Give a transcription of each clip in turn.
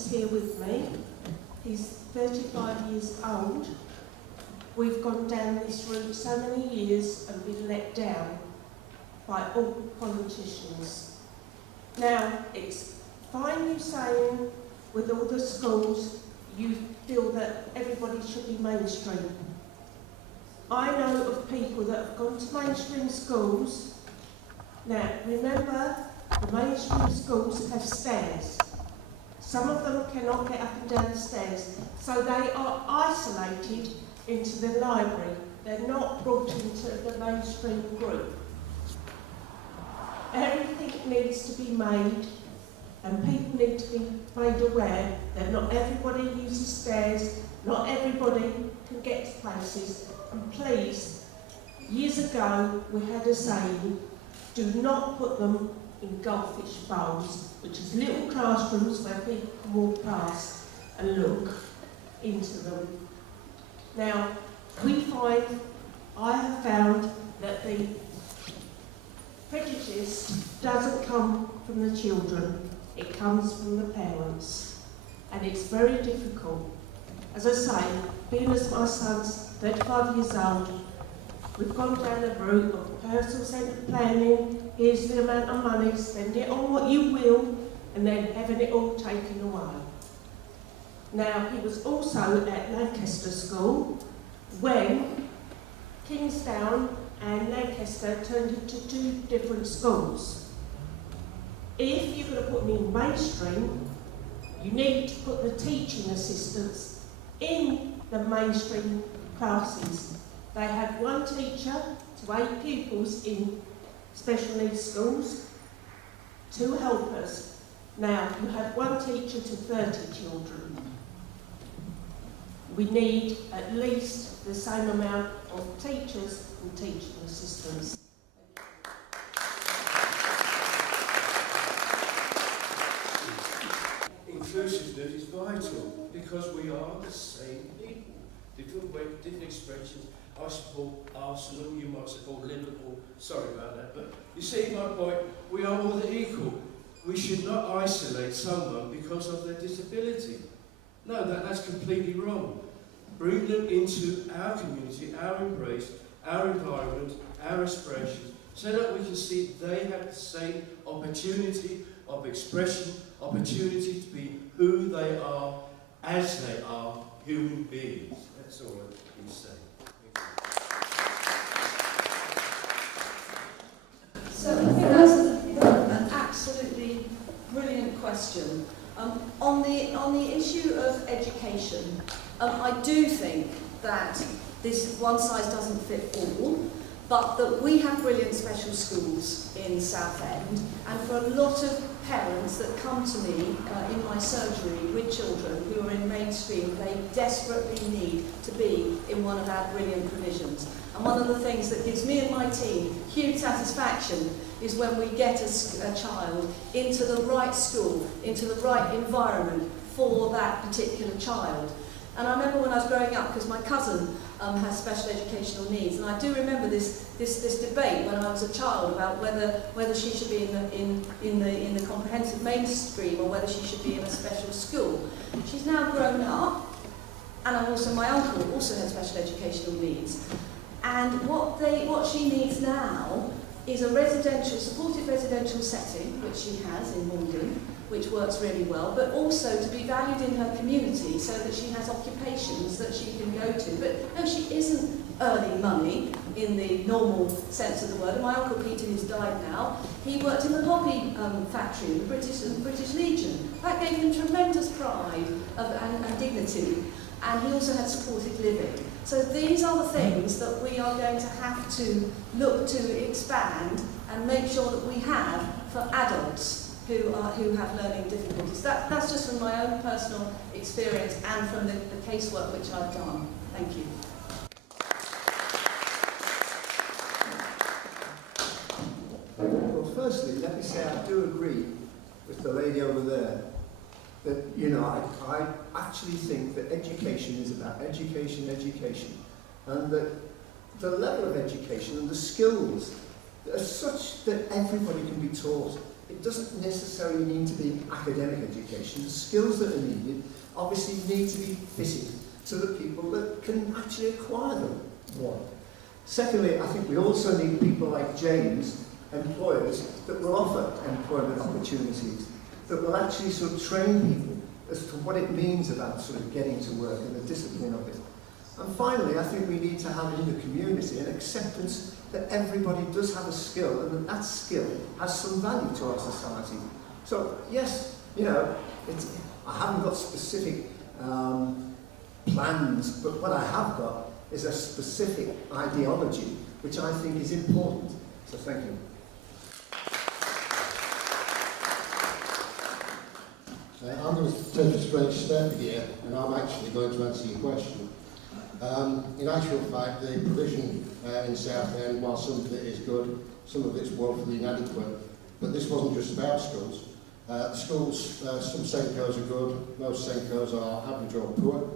he's here with me. He's 35 years old. We've gone down this route so many years and been let down by all politicians. Now, it's fine you saying with all the schools you feel that everybody should be mainstream. I know of people that have gone to mainstream schools. Now, remember, the mainstream schools have stairs. Some of them cannot get up and down the stairs, so they are isolated into the library. They're not brought into the mainstream group. Everything needs to be made, and people need to be made aware that not everybody uses stairs, not everybody can get to places. And please, years ago we had a saying, do not put them in goldfish bowls, which is little classrooms where people can walk past and look into them. Now, I have found that the prejudice doesn't come from the children, it comes from the parents. And it's very difficult. As I say, being as my son's 35 years old, we've gone down the route of personal centred planning. Here's the amount of money, spend it on what you will, and then having it all taken away. Now, he was also at Lancaster School when Kingsdown and Lancaster turned into two different schools. If you're going to put me in mainstream, you need to put the teaching assistants in the mainstream classes. They had one teacher to 8 pupils in special needs schools, 2 helpers. Now, you have one teacher to 30 children. We need at least the same amount of teachers and teaching assistants. Inclusiveness is vital because we are the same people. Different ways, different expressions. I support Arsenal, you might support Liverpool. Sorry about that, but you see my point, we are all equal. We should not isolate someone because of their disability. No, that's completely wrong. Bring them into our community, our embrace, our environment, our expression, so that we can see they have the same opportunity of expression, opportunity to be who they are as they are human beings. That's all I can say. So I think that's an absolutely brilliant question. On the issue of education, I do think that this one size doesn't fit all, but that we have brilliant special schools in Southend, and for a lot of parents that come to me in my surgery with children who are in mainstream, they desperately need to be in one of our brilliant provisions. And one of the things that gives me and my team huge satisfaction is when we get a child into the right school, into the right environment for that particular child. And I remember when I was growing up, because my cousin has special educational needs, and I do remember this debate when I was a child about whether she should be in the comprehensive mainstream or whether she should be in a special school. She's now grown up, and my uncle also has special educational needs. And what she needs now is a supported residential setting, which she has in Morgan, which works really well, but also to be valued in her community so that she has occupations that she can go to. But no, she isn't earning money in the normal sense of the word. And my Uncle Peter, who's died now, he worked in the poppy factory, the British Legion. That gave him tremendous pride and dignity. And he also had supported living. So these are the things that we are going to have to look to expand and make sure that we have for adults who have learning difficulties. That's just from my own personal experience and from the casework which I've done. Thank you. Well, firstly, let me say I do agree with the lady over there that, I actually think that education is about education, and that the level of education and the skills are such that everybody can be taught. it doesn't necessarily need to be academic education. The skills that are needed obviously need to be fitted to the people that can actually acquire them. One. Secondly, I think we also need people like James, employers, that will offer employment opportunities, that will actually sort of train people as to what it means about sort of getting to work and the discipline of it. And finally, I think we need to have in the community an acceptance that everybody does have a skill and that that skill has some value to our society. So yes, you know, I haven't got specific plans, but what I have got is a specific ideology which I think is important. So thank you. I'm going to take a strange step here, and I'm actually going to answer your question. In actual fact, the provision in Southend, while some of it is good, some of it's woefully inadequate. But this wasn't just about schools. The schools, some Senkos are good, most Senkos are average or poor.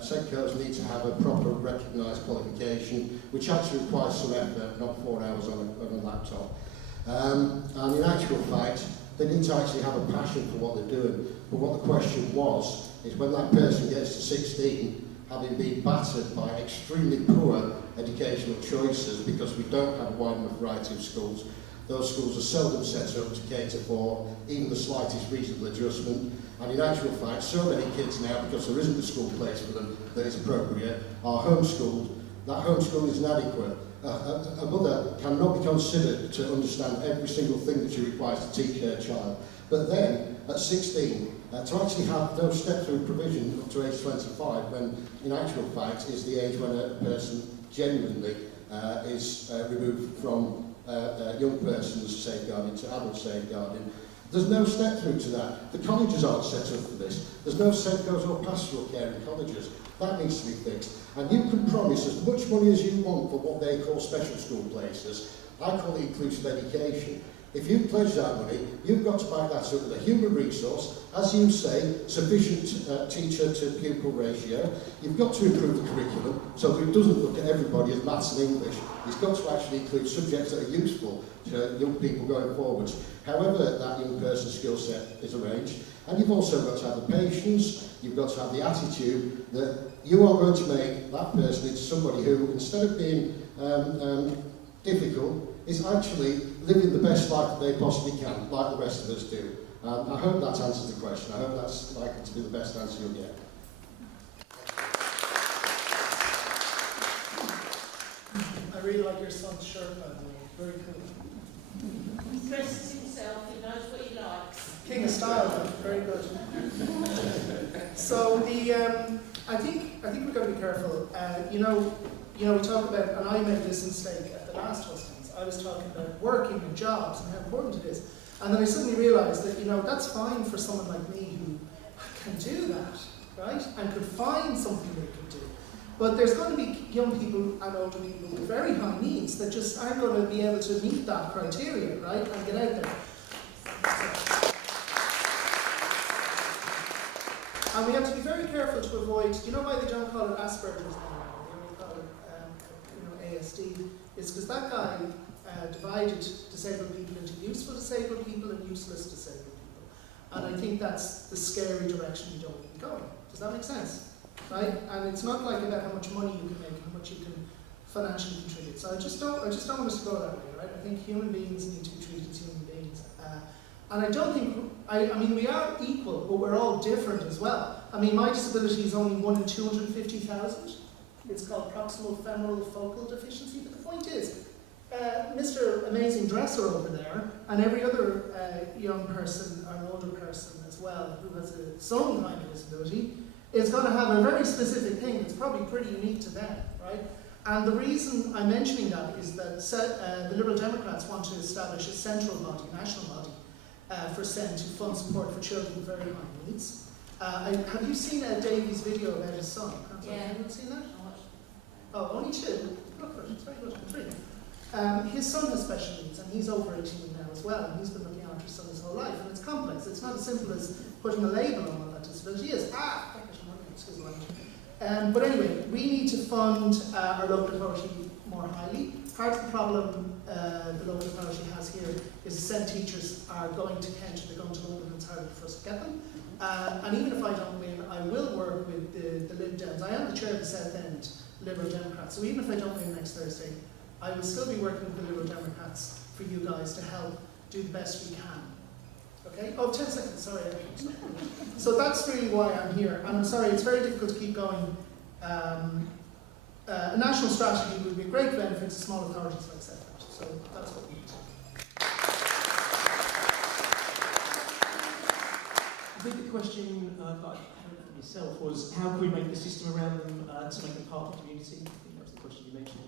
Senkos need to have a proper recognised qualification, which actually requires some effort, not 4 hours on a laptop. And in actual fact, they need to actually have a passion for what they're doing. But what the question was, is when that person gets to 16, having been battered by extremely poor educational choices because we don't have a wide enough variety of schools, those schools are seldom set up to cater for even the slightest reasonable adjustment. And in actual fact, so many kids now, because there isn't a school place for them that is appropriate, are homeschooled. That homeschool is inadequate. A mother cannot be considered to understand every single thing that she requires to teach her child. But then, at 16, to actually have no step-through provision up to age 25, when in actual fact is the age when a person genuinely is removed from young person's safeguarding to adult safeguarding. There's no step through to that. The colleges aren't set up for this. There's no Senkos or pastoral care in colleges. That needs to be fixed. And you can promise as much money as you want for what they call special school places. I call it inclusive education. If you pledge that money, you've got to back that up with a human resource, as you say, sufficient teacher to pupil ratio. You've got to improve the curriculum so that it doesn't look at everybody as maths and English. It's got to actually include subjects that are useful to young people going forwards, however that young person's skill set is arranged. And you've also got to have the patience, you've got to have the attitude that you are going to make that person into somebody who, instead of being difficult, is actually living the best life that they possibly can, like the rest of us do. I hope that answers the question. I hope that's likely to be the best answer you'll get. I really like your son's shirt, by the way. Very cool. He dresses himself, he knows what he likes. King of style, though. Very good. So I think we're going to be careful. You know, we talk about, and I made this mistake at the last Hustings. I was talking about working and jobs and how important it is. And then I suddenly realised that, that's fine for someone like me who can do that, right? And could find something they could do. But there's going to be young people and older people with very high needs that just aren't going to be able to meet that criteria, right? And get out there. And we have to be very careful to avoid, why they don't call it Asperger's anymore? They only call it, ASD. It's because that guy divided disabled people into useful disabled people and useless disabled people. And I think that's the scary direction we don't need to be going. Does that make sense? Right? And it's not like about how much money you can make and how much you can financially contribute. So I just don't want us to go that way, right? I think human beings need to be treated as human beings. And I don't think, I mean, we are equal, but we're all different as well. I mean, my disability is only 1 in 250,000. It's called proximal femoral focal deficiency. But the point is, Mr. Amazing Dresser over there, and every other young person or older person as well who has some kind of disability, is going to have a very specific thing that's probably pretty unique to them, right? And the reason I'm mentioning that is that the Liberal Democrats want to establish a central body, national body, for SEND to fund support for children with very high needs. Have you seen Davy's video about his son? Yeah. Have you seen that? Oh, only 2? Look for it, it's very good. 3. His son has special needs, and he's over 18 now as well, and he's been looking after his son his whole life, and it's complex. It's not as simple as putting a label on what that disability is. Excuse me. But anyway, we need to fund our local authority more highly. Part of the problem the local authority has here is a SEND teachers are going to Kent, they're going to London, and it's harder for us to get them. And even if I don't win, I will work with the Lib Dems. I am the chair of the Southend Liberal Democrats, so even if I don't win next Thursday, I will still be working with the Liberal Democrats for you guys to help do the best we can. Okay? Oh, 10 seconds, sorry. So that's really why I'm here. And I'm sorry, it's very difficult to keep going. A national strategy would be a great benefit to small authorities like Southend. So that's what we need. I think the question that I had for myself was, how can we make the system around them to make them part of the community? I think that was the question you mentioned.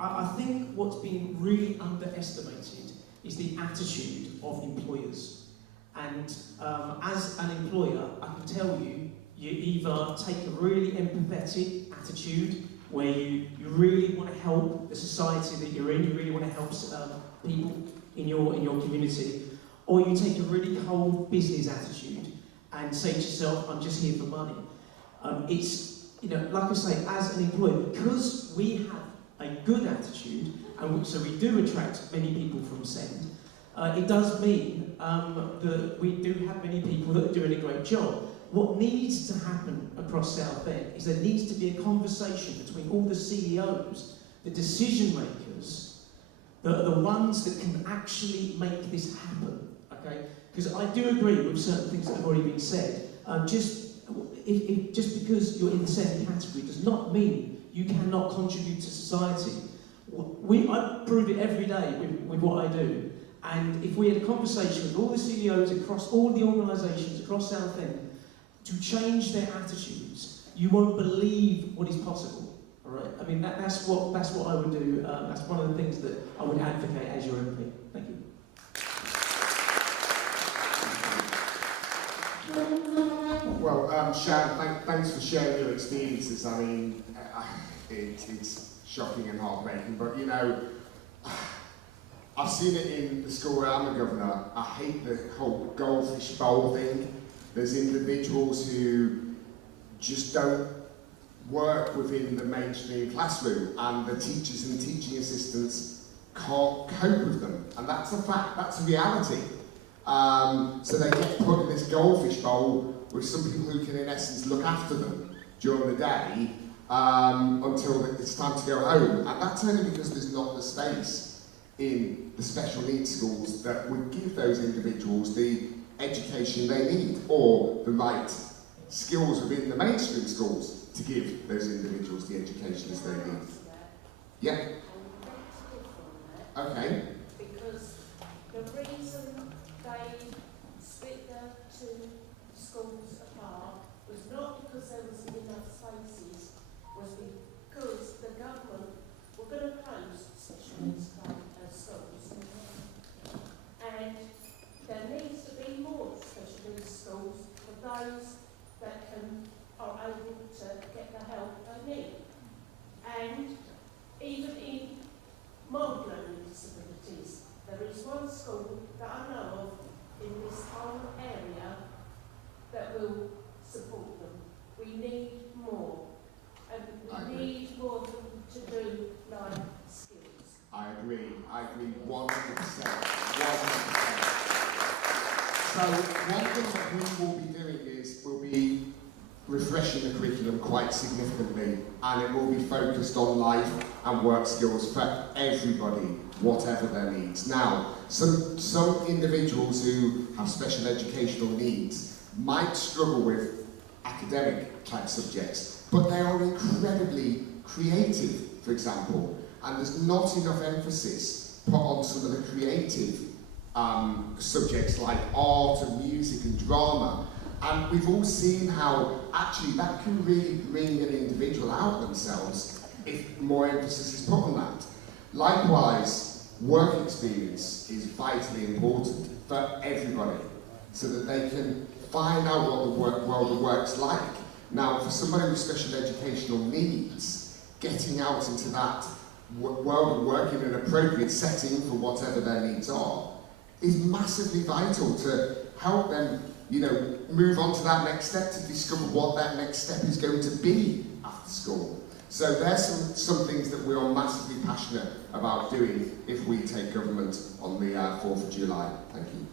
I think what's been really underestimated is the attitude of employers. And as an employer, I can tell you, you either take a really empathetic attitude where you really want to help the society that you're in, you really want to help people in your community, or you take a really cold business attitude and say to yourself, I'm just here for money. It's, like I say, as an employer, because we have a good attitude, and so we do attract many people from SEND, it does mean that we do have many people that are doing a great job. What needs to happen across Southend is there needs to be a conversation between all the CEOs, the decision makers, that are the ones that can actually make this happen, okay? Because I do agree with certain things that have already been said. Just because you're in the SEND category does not mean you cannot contribute to society. I prove it every day with what I do. And if we had a conversation with all the CEOs across all the organisations across Southend to change their attitudes, you won't believe what is possible. All right? I mean, that's what I would do. That's one of the things that I would advocate as your MP. Thank you. Well, Sharon, thanks for sharing your experiences. I mean, it's shocking and heartbreaking, but I've seen it in the school where I'm a governor. I hate the whole goldfish bowl thing. There's individuals who just don't work within the mainstream classroom, and the teachers and teaching assistants can't cope with them. And that's a fact, that's a reality. So they get put in this goldfish bowl with some people who can, in essence, look after them during the day until it's time to go home. And that's only because there's not the space in the special needs schools that would give those individuals the education they need, or the right skills within the mainstream schools to give those individuals the education as they need. Yeah. Okay. Because the reason they split the two schools apart was not because there wasn't enough spaces, was because the government were going to close special needs schools. And there needs to be more special needs schools for those that are able to get the help they need. And even in mild learning disabilities, there is one school that I know of in this whole area that will support them. We need more. And we need more of them to do life skills. I agree 100%. 100%. So one thing that we will be doing is we'll be refreshing the curriculum quite significantly, and it will be focused on life and work skills for everybody, whatever their needs. Now, some individuals who have special educational needs might struggle with academic type subjects, but they are incredibly creative, for example, and there's not enough emphasis put on some of the creative subjects like art and music and drama. And we've all seen how actually that can really bring an individual out themselves if more emphasis is put on that. Likewise, work experience is vitally important for everybody so that they can find out what the world of work's like. Now, for somebody with special educational needs, getting out into that world of work in an appropriate setting for whatever their needs are is massively vital to help them, move on to that next step, to discover what that next step is going to be after school. So there's some things that we are massively passionate about doing if we take government on the 4th of July. Thank you.